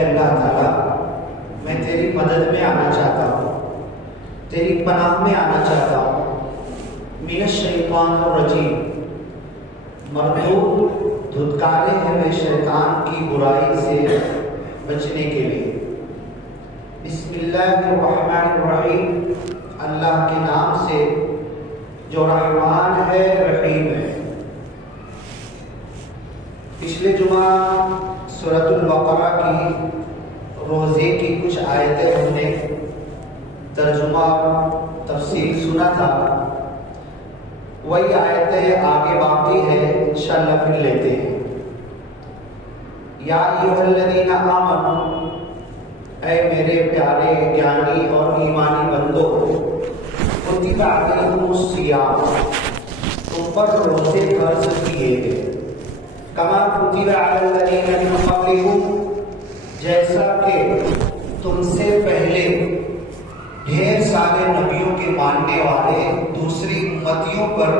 اے اللہ تعالیٰ میں تیری مدد میں آنا چاہتا ہوں، تیری پناہ میں آنا چاہتا ہوں من الشیطان الرجیم، مردود دھتکارے ہوئے شیطان کی برائی سے بچنے کے لیے۔ بسم اللہ الرحمن الرحیم، اللہ کے نام سے جو رحمان ہے رحیم ہے۔ پچھلے جمعہ سورۃ البقرہ کی روزے کی کچھ آیتیں ہم نے ترجمہ اور تفسیر سنا تھا، وہی آیتیں آگے باقی ہے، انشاءاللہ پھر لیتے ہیں۔ یا ایھا الذین آمنوا، اے میرے پیارے جانی اور ایمانی بندو، کتب علیکم الصیام، تم پر روزے فرض کیے گئے، کما کتب علی الذین من قبلکم، جیسا کہ تم سے پہلے ڈھیر سارے نبیوں کے ماننے والے دوسری امتیوں پر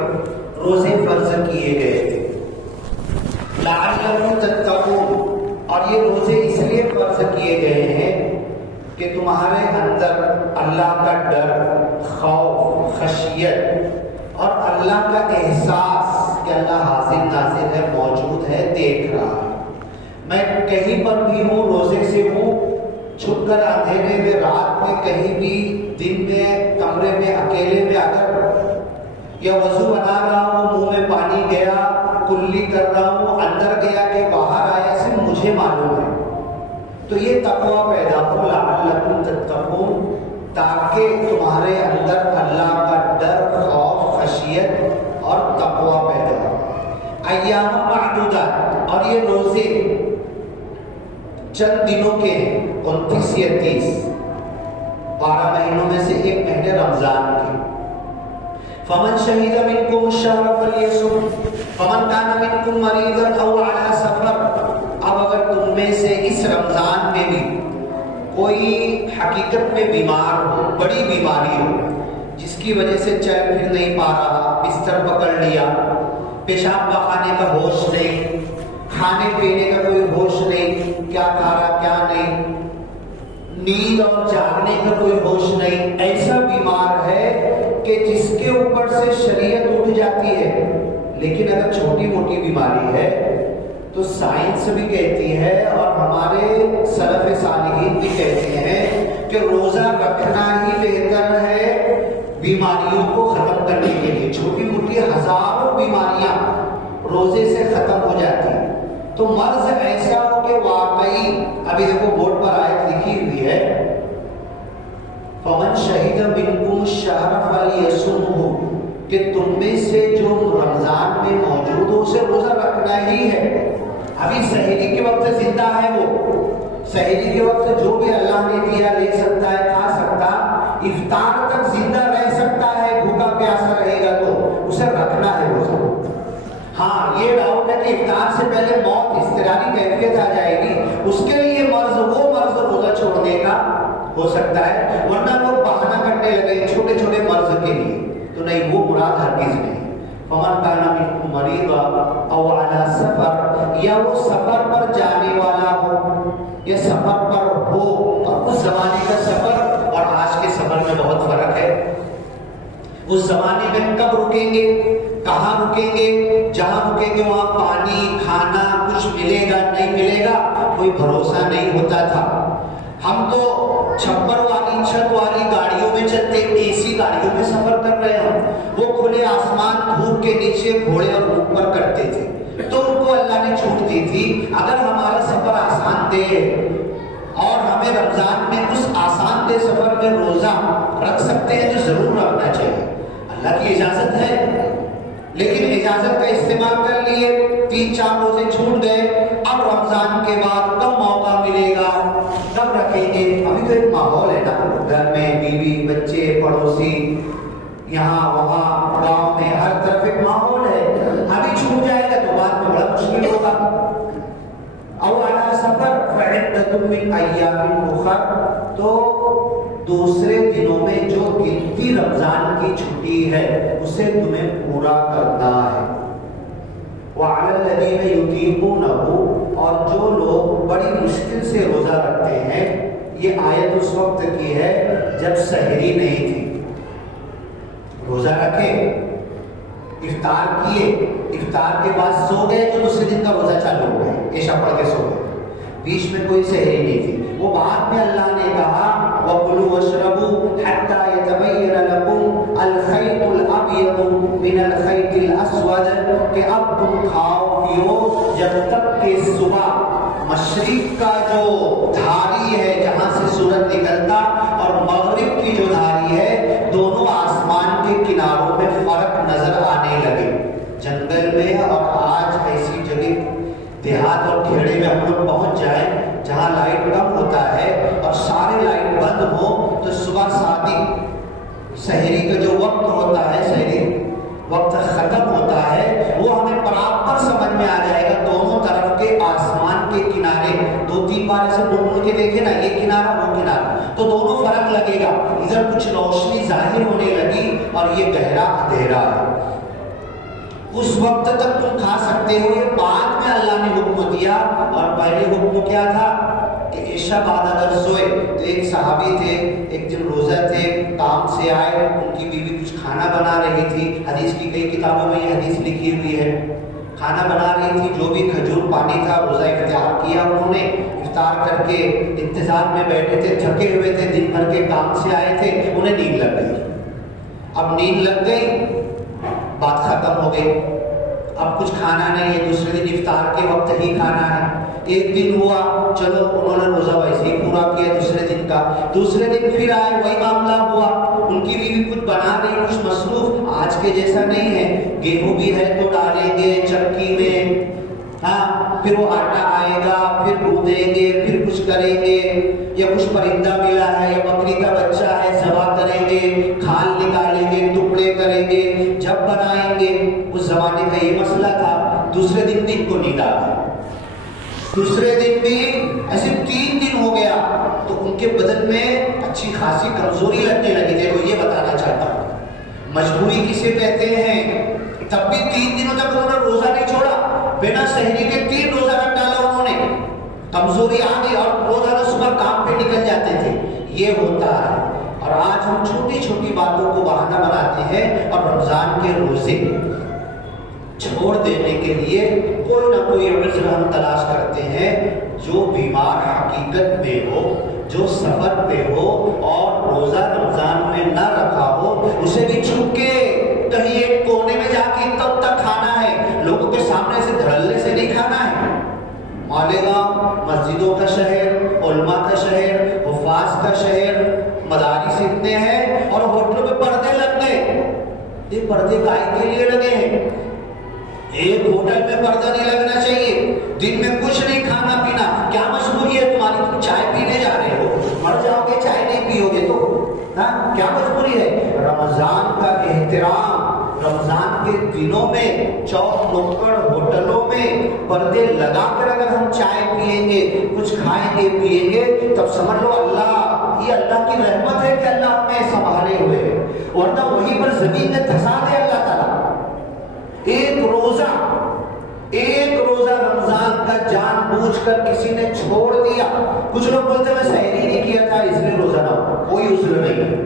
روزے فرض کیے گئے تھے۔ لعلکم تتقون، اور یہ روزے اس لیے فرض کیے گئے ہیں کہ تمہارے اندر اللہ کا ڈر، خوف، خشیت اور اللہ کا احساس کہ اللہ حاضر ناظر ہے، موجود ہے، دیکھ رہا ہے۔ میں کہیں پر بھی ہوں، روزے سے ہوں، چھپ کر اندھیرے میں، رات میں، کہیں بھی، دن میں، کمرے میں، اکیلے میں اگر یا وضو بنا رہا ہوں، منہ میں پانی گیا، کلی کر رہا ہوں، اندر گیا کہ باہر آیا، صرف مجھے معلوم ہے۔ تو یہ تقویٰ پیدا ہو، لعلکم تتقون، تاکہ تمہارے اندر اللہ کا ڈر، خوف، خشیت اور تقویٰ پیدا ہو۔ ایام معدودات، اور یہ روزے چند دنوں کے 29 یا 30، 12 مہینوں میں سے ایک مہینے رمضان کی۔ فمن شہد منکم الشہر فلیصم، فمن کان منکم مریضا او علی سفر، اب اگر تم میں سے اس رمضان میں بھی کوئی حقیقت میں بیمار ہو، بڑی بیماری ہو، جس کی وجہ سے چل پھر نہیں پا رہا، بستر پکڑ لیا، پیشاب پخانے کا ہوش نہیں، کھانے پینے کا کوئی ہوش نہیں، کیا کھا رہا کیا نہیں، نیند اور جاگنے کا کوئی ہوش نہیں، ایسا بیمار ہے کہ جس کے اوپر سے شریعت اٹھ جاتی ہے، لیکن اگر چھوٹی موٹی بیماری ہے تو سائنس بھی کہتی ہے اور ہمارے سلف صالحین بھی کہتے ہیں کہ روزہ رکھنا ہی بہتر ہے بیماریوں کو ختم کرنے کے لیے۔ چھوٹی موٹی ہزاروں بیماریاں روزے سے ختم ہو جاتی ہیں۔ تو مرض ایسا ہو کہ واقعی، ابھی دیکھو بورڈ پر آیت لکھی ہوئی ہے، فمن شہد منکم الشہر فلیصمہ، کہ تم میں سے جو رمضان میں موجود ہو اسے روزہ رکھنا ہی ہے۔ ابھی سحری کے وقت زندہ ہے، وہ سحری کے وقت جو بھی اللہ نے دیا لے سکتا ہے، کھا سکتا، افطار تک زندہ رہ سکتا ہے، بھوکا پیاسا رہے گا تو اسے رکھنا ہے روزہ۔ ہاں یہ ڈاؤٹ ہے کہ افطار سے پہلے موت، اضطراری کیفیت آ جائے گی، اس کے لیے وہ مرض روزہ چھوڑنے کا ہو سکتا ہے، ورنہ لوگ بہانہ کرنے لگے چھوٹے چھوٹے مرض کے لیے، تو نہیں، وہ مراد ہرگز نہیں۔ فمن کان منکم مریضا او علی سفر، یا وہ سفر پر جانے والا ہو، یا سفر پر ہو، اور اس زمانے کا سفر اور آج کے سفر میں بہت فرق ہے۔ اس زمانے میں کب رکیں گے، کہاں رکیں گے، جہاں رکیں گے وہاں پانی، کھانا کچھ ملے گا نہیں ملے گا، کوئی بھروسہ نہیں ہوتا تھا۔ ہم تو چھپر والی، چھت والی گاڑیوں میں چلتے، اے سی گاڑیوں میں سفر کر رہے ہیں، وہ کھلے آسمان دھوپ کے نیچے گھوڑے اور اوپر کرتے تھے، تو ان کو اللہ نے چھوٹ دی تھی۔ اگر ہمارا سفر آسان دہ اور ہمیں رمضان میں اس آسان دہ سفر میں روزہ رکھ سکتے ہیں تو ضرور رکھنا چاہیے، اللہ کی اجازت ہے، لیکن اجازت کا استعمال کر لیے، 3-4 روزے چھوٹ گئے، اب رمضان کے بعد کب موقع ملے گا، کب رکھیں گے؟ ابھی تو ایک ماحول ہے نا، گھر میں بیوی بچے پڑوسی، یہاں وہاں گاؤں میں ہر طرف ایک ماحول ہے، ابھی چھوٹ جائے گا تو بعد میں بڑا مشکل ہوگا۔ او علی سفر فعدۃ من ایام اخر، تو دوسرے دنوں میں جو گنتی رمضان کی چھٹی ہے اسے تمہیں پورا کرنا ہے۔ وعلی الذین یطیقونہ، اور جو لوگ بڑی مشکل سے روزہ رکھتے ہیں. یہ آیت اس وقت کی ہے جب سحری نہیں تھی. روزہ رکھے, افطار کیے, افطار کے بعد سو گئے تو دوسرے دن کا روزہ چالو ہو گیا, عشاء پڑھ کے سو گئے, بیچ میں کوئی سحری نہیں تھی. وہ بعد میں اللہ نے کہا وَكُلُوا وَاشْرَبُوا حَتَّى يَتَبَيَّنَ لَكُمْ الْخَيْطُ الْأَبْيَضُ مِنَ الْخَيْطِ الْأَسْوَدِ, کہ اب تم کھاؤ پیو جب تک کہ صبح مشرق کا جو دھاری ہے جہاں سے سورج نکلتا اور مغرب کی جو دھاری ہے, دونوں آسمان کے کناروں میں فرق نظر آنے لگے. جنگل میں اور آج ایسی جگہ دیہات اور کھیڑے میں ہم لوگ پہنچ جائیں جہاں لائٹ کم ہوتا ہے اور سارے لائٹ بند ہو, تو صبح صادق سحری کا جو وقت ہوتا ہے, سحری وقت ختم ہوتا ہے, وہ ہمیں برابر سمجھ میں آ جائے گا. دونوں طرف کے آسمان کے کنارے 2-3 بار ایسے ڈھونڈ کے دیکھے نا, یہ کنارہ وہ کنارہ, تو دونوں فرق لگے گا. ادھر کچھ روشنی ظاہر ہونے لگی اور یہ گہرا اندھیرا ہے. اس وقت تک تم کھا سکتے ہو. یہ بعد میں اللہ نے حکم دیا, اور پہلے حکم کیا تھا کہ عشاء بعد اگر سوئے تو ایک صحابی تھے, ایک دن روزہ تھے, کام سے آئے, ان کی بیوی کچھ کھانا بنا رہی تھی. حدیث کی کئی کتابوں میں یہ حدیث لکھی ہوئی ہے. کھانا بنا رہی تھی, جو بھی کھجور پانی تھا روزہ اختیار کیا انہوں نے, افطار کر کے انتظار میں بیٹھے تھے, تھکے ہوئے تھے, دن بھر کے کام سے آئے تھے, انہیں نیند لگ گئی. اب نیند لگ گئی, بات ختم ہو گئی, اب کچھ کھانا نہیں ہے, دوسرے دن افطار کے وقت ہی کھانا ہے. ایک دن ہوا, چلو انہوں نے روزہ ویسے ہی پورا کیا دوسرے دن کا. دوسرے دن پھر آئے, وہی معاملہ ہوا, ان کی بیوی کچھ بنا رہی, کچھ مصروف, آج کے جیسا نہیں ہے, گیہوں بھی ہے تو ڈالیں گے چکی میں, ہاں, پھر وہ آٹا آئے گا, پھر گوندیں گے, پھر کچھ کریں گے, یا کچھ پرندہ ملا ہے یا بکری کا بچہ ہے, ذبح کریں گے, کھال نکالیں گے, ٹکڑے کریں گے, جب بنائیں گے. اس زمانے کا یہ مسئلہ تھا. دوسرے دن بھی ان کو نیند آ گئی, دوسرے دن بھی ایسے 3 دن ہو گیا, تو ان کے بدن میں اچھی خاصی کمزوری لگنے لگی. دیکھو یہ بتانا چاہتا ہوں, مجبوری کسے کہتے ہیں. تب بھی 3 دنوں تک انہوں نے روزہ نہیں چھوڑا, بنا سحری کے 3 روزہ رکھ ڈالا انہوں نے. کمزوری آ گئی اور روزانہ صبح کام پہ نکل جاتے تھے. یہ ہوتا ہے. اور آج ہم چھوٹی چھوٹی باتوں کو بہانہ بناتے ہیں اور رمضان کے روزے چھوڑ دینے کے لیے کوئی نہ کوئی عذر ہم تلاش کرتے ہیں. جو بیمار حقیقت میں ہو, جو سفر پہ ہو اور روزہ رمضان میں نہ رکھا ہو, اسے بھی چھپ کے کہیں ایک کونے میں جا کے تب تک کھانا ہے, لوگوں کے سامنے سے دھڑلے سے نہیں کھانا ہے. مالیگاؤں مسجدوں کا شہر, علماء کا شہر, حفاظ کا شہر, مدارس اتنے ہیں اور ہوٹلوں میں پردے لگ گئے. یہ پردے کائے کے لیے لگے ہیں. ایک ہوٹل میں پردہ نہیں لگنا چاہیے, دن میں کچھ نہیں کھانا پینا. کیا مجبوری ہے تمہاری, تم چائے پینے جا رہے ہو, مر جاؤ گے چائے نہیں پیو گے تو, ہاں کیا مجبوری ہے. رمضان کا احترام, رمضان کے دنوں میں چوک نکڑ ہوٹلوں میں پردے لگا کر اگر ہم چائے پیئیں گے, کچھ کھائیں گے پیئیں گے, تب سمجھ لو اللہ, یہ اللہ کی رحمت ہے کہ اللہ ہمیں سنبھالے ہوئے ہے, ورنہ وہیں پر زمین میں دھسا دے اللہ تعالیٰ. ایک روزہ رمضان کا جان بوجھ کر کسی نے چھوڑ دیا. کچھ لوگ بولتے میں سحری نہیں کیا تھا اس لیے روزہ نہ ہو, کوئی عذر نہیں.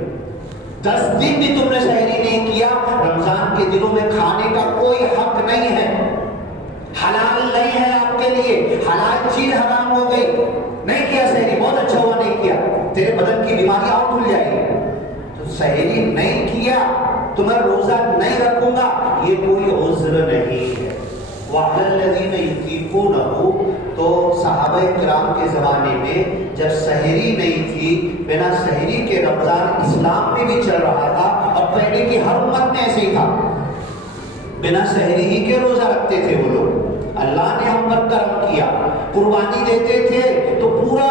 10 دن بھی تم نے سحری نہیں کیا, رمضان کے دنوں میں کھانے کا کوئی حق نہیں ہے, حلال نہیں ہے آپ کے لیے, حلال چیز حرام ہو گئی. نہیں کیا سحری, بہت اچھا ہوا نہیں کیا, تیرے بدن کی بیماری اور دھل جائے گی. تو سحری نہیں کیا تو میں روزہ نہیں رکھوں گا, یہ کوئی عذر نہیں ہے. وَعَلَى الَّذِينَ يُطِيقُونَهُ, تو صحابہ کرام کے زمانے میں جب سحری نہیں تھی, بنا سحری کے رمضان اسلام میں بھی چل رہا تھا, اور پہلے کی ہر امت میں ایسے ہی تھا, بنا سحری ہی کے روزہ رکھتے تھے وہ لوگ. اللہ نے ہم پر کرم کیا, قربانی دیتے تھے تو پورا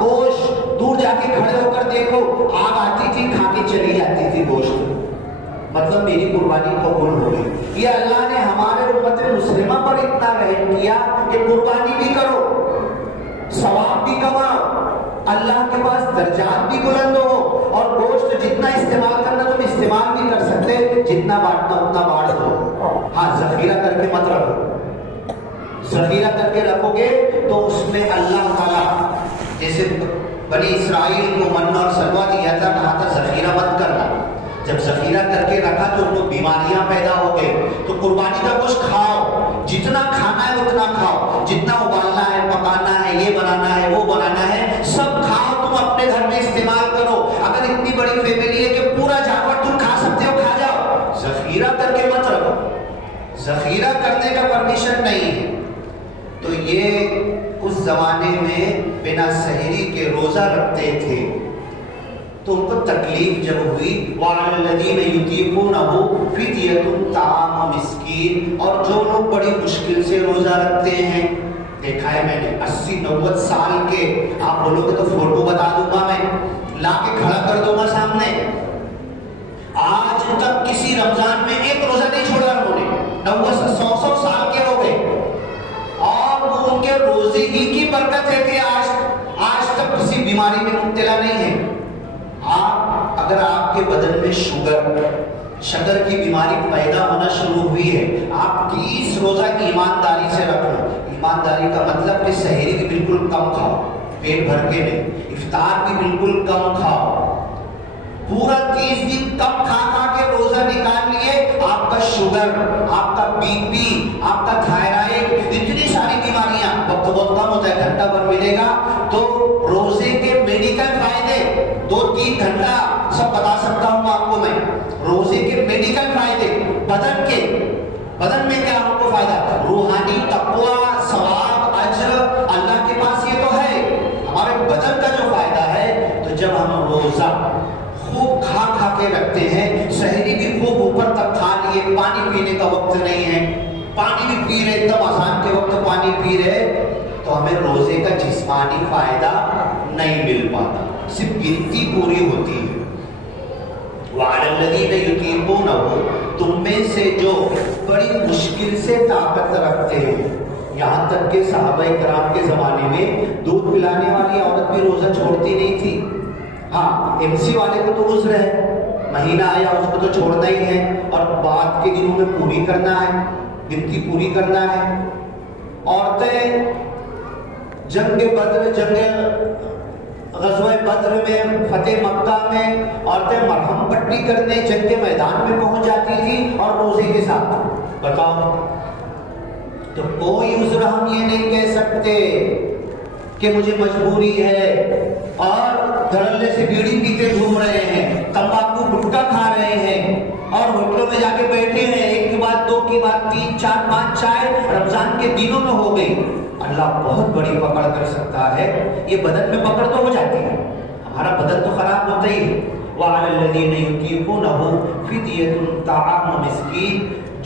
گوشت دور جا کے کھڑے ہو کر دیکھو, آگ آتی تھی کھا کے چلی جاتی تھی گوشت, مطلب میری قربانی قبول ہو گئی. یہ اللہ نے ہمارے امت مسلمہ پر اتنا رحم کیا کہ قربانی بھی کرو, ثواب بھی کماؤ, اللہ کے پاس درجات بھی بلند ہو, اور گوشت جتنا استعمال کرنا تم استعمال بھی کر سکتے, جتنا بانٹنا اتنا بانٹ دو. ہاں ذخیرہ کر کے مت رکھو, ذخیرہ کر کے رکھو گے تو اس میں اللہ تعالیٰ جیسے بنی اسرائیل کو من اور سلوہ دیا تھا، کہا تھا ذخیرہ مت کرنا. جب ذخیرہ کر کے رکھا تو ان کو بیماریاں پیدا ہو گئے. تو قربانی کا گوشت کھاؤ، جتنا کھانا ہے اتنا کھاؤ، جتنا ابالنا ہے، پکانا ہے، یہ بنانا ہے، وہ بنانا ہے، سب کھاؤ. تم اپنے گھر میں استعمال کرو. اگر اتنی بڑی فیملی ہے کہ پورا جانور تم کھا سکتے ہو، کھا جاؤ. ذخیرہ کر کے مت رکھو، ذخیرہ کرنے کا پرمیشن نہیں ہے. تو یہ اس زمانے میں بنا سحری کے روزہ رکھتے تھے. تو ان کو تکلیف جب ہوئی، وَعَلَى الَّذِينَ يُطِيقُونَهُ فِدْيَةٌ طَعَامُ مِسْكِينٍ، اور جو لوگ بڑی مشکل سے روزہ رکھتے ہیں، دیکھا ہے میں نے 80-90 سال کے، آپ بولو گے تو فوٹو بتا دوں گا، میں لا کے کھڑا کر دوں گا سامنے. آج تک کسی رمضان میں ایک روزہ نہیں چھوڑا انہوں نے. 90-100 سال کے ہو گئے، اور وہ ان کے روزے ہی کی برکت ہے کہ آج تک کسی بیماری میں مبتلا نہیں ہے. اگر آپ کے بدن میں شگر کی بیماری پیدا ہونا شروع ہوئی ہے، آپ 30 روزہ ایمانداری سے رکھو. ایمانداری کا مطلب کہ سحری بھی بالکل کم کھاؤ، پیٹ بھر کے نہیں. افطار بھی بالکل کم کھاؤ. پورا 30 دن کم کھا کے روزہ نکال لیے، آپ کا شوگر، آپ کا بی پی، آپ کا تھائرائڈ، اتنی ساری بیماریاں، وقت بہت کم ہوتا ہے، گھنٹہ بھر ملے گا. تو روزے کے میڈیکل فائدے 2-3 گھنٹہ سب بتا سکتا ہوں آپ کو میں. روزے کے میڈیکل فائدے، بدن میں کیا آپ کو فائدہ، روحانی تقوی، ثواب، اجر اللہ کے پاس یہ تو ہے. ہمارے بدن کا جو فائدہ ہے، تو جب ہم روزہ خوب کھا کے رکھتے ہیں، سحری بھی خوب اوپر تک کھا لیے، پانی پینے کا وقت نہیں ہے، پانی بھی پی رہے، ایک دم آسان کے وقت پانی پی رہے، تو ہمیں روزے کا جسمانی فائدہ نہیں مل پاتا، صرف گنتی پوری ہوتی ہے. وَعَلَى الَّذِينَ يُطِيقُونَهُ، تم میں سے جو بڑی مشکل سے طاقت رکھتے ہیں. یہاں تک کہ صحابہ کرام کے زمانے میں دودھ پلانے والی عورت بھی روزہ چھوڑتی نہیں تھی. ہاں، MC والے کو تو عذر ہے، مہینہ آیا اس کو تو چھوڑنا ہی ہے، اور بعد کے دنوں میں پوری کرنا ہے، گنتی پوری کرنا ہے. عورتیں غزوہ بدر میں، فتح مکہ میں عورتیں مرہم پٹی کرنے جنگ کے میدان میں پہنچ جاتی تھی اور روزے کے ساتھ. بتاؤ، تو کوئی عذر ہم یہ نہیں کہہ سکتے کہ مجھے مجبوری ہے، اور دھڑلے سے بیڑی پیتے گھوم رہے ہیں، تمباکو گٹکا کھا رہے ہیں، اور ہوٹلوں میں جا کے بیٹھے ہیں، 1 کی بات 2 کی بات 3 4 5 چائے رمضان کے دنوں میں ہو گئی. اللہ بہت بڑی پکڑ کر سکتا ہے. یہ بدن میں پکڑ تو ہو جاتی ہے، ہمارا بدن تو خراب ہوتا ہی ہے. وَعَلَى الَّذِينَ يُطِيقُونَهُ فِدْيَةٌ طَعَامُ مِسْكِينٍ،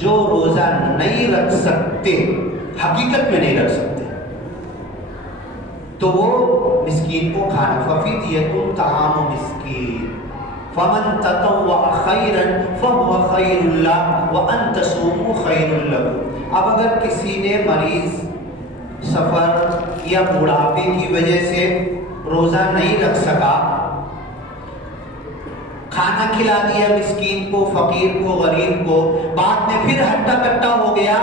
جو روزہ نہیں رکھ سکتے، حقیقت میں نہیں رکھ سکتے، تو وہ مسکین کو کھانا. فَفِدْيَةٌ طَعَامُ مِسْكِينٍ فَمَن تَطَوَّعَ خَيْرًا فَهُوَ خَيْرٌ لَهُ وَأَن تَصُومُوا خَيْرٌ لَكُمْ. اب اگر کسی نے مریض، سفر یا بڑھاپے کی وجہ سے روزہ نہیں رکھ سکا، کھانا کھلا دیا مسکین کو، فقیر کو، غریب کو، بعد میں پھر ہٹا کٹا ہو گیا،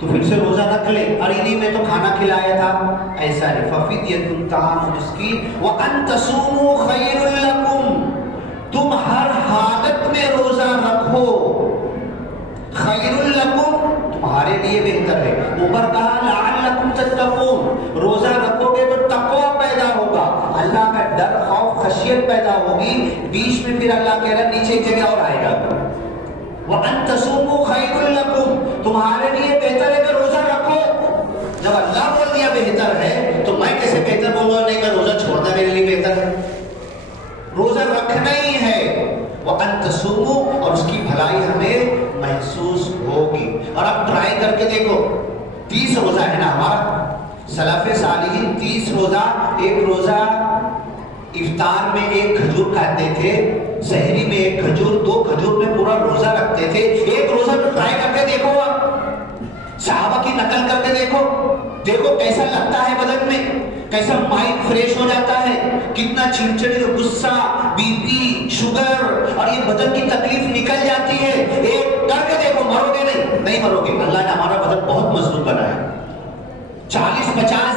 تو پھر سے روزہ رکھ لے، اور انہی میں تو کھانا کھلایا تھا. ایسا ہے. فَفِدْيَةٌ طَعَامُ مِسْكِينٍ وَأَن تَصُومُوا خَيْرٌ لَكُمْ، تم ہر حالت میں روزہ رکھو، خیر لکم، تمہارے لیے بہتر ہے. اوپر کہا لعلکم تتقون، روزہ رکھو گے تو تقوی پیدا ہوگا، اللہ کا ڈر، خوف، خشیت پیدا ہوگی. بیچ میں پھر اللہ کہہ رہا نیچے ایک جگہ اور آئے گا، وَأَن تَصُومُوا خَيْرٌ لَكُمْ، تمہارے لیے بہتر ہے کہ روزہ رکھو. جب اللہ بول دیا بہتر ہے تو میں کیسے بہتر بولوں نہیں کہ روزہ چھوڑنا میرے لیے بہتر ہے؟ روزہ رکھنا ہی ہے. وَأَن تَصُومُوا، اور اس کی بھلائی ہمیں محسوس ہوگی. اور اب ٹرائی کر کے دیکھو، 30 روزہ ہے نا ہمارا، سلف صالحین 30 روزہ، ایک روزہ افطار میں 1 کھجور کھاتے تھے، سحری میں 1 کھجور، 2 کھجور میں پورا روزہ رکھتے تھے. ایک روزہ ٹرائی کر کے دیکھو، آپ صحابہ کی نقل کر کے دیکھو کیسا لگتا ہے بدن میں، کیسا مائنڈ فریش ہو جاتا ہے، کتنا چڑچڑی، غصہ، بی پی، شوگر اور یہ بدن کی تکلیف نکل جاتی ہے. ایک کر کے دیکھو، مرو گے نہیں مروگے. اللہ نے ہمارا بدن بہت مضبوط بنایا ہے. 40-50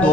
2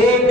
1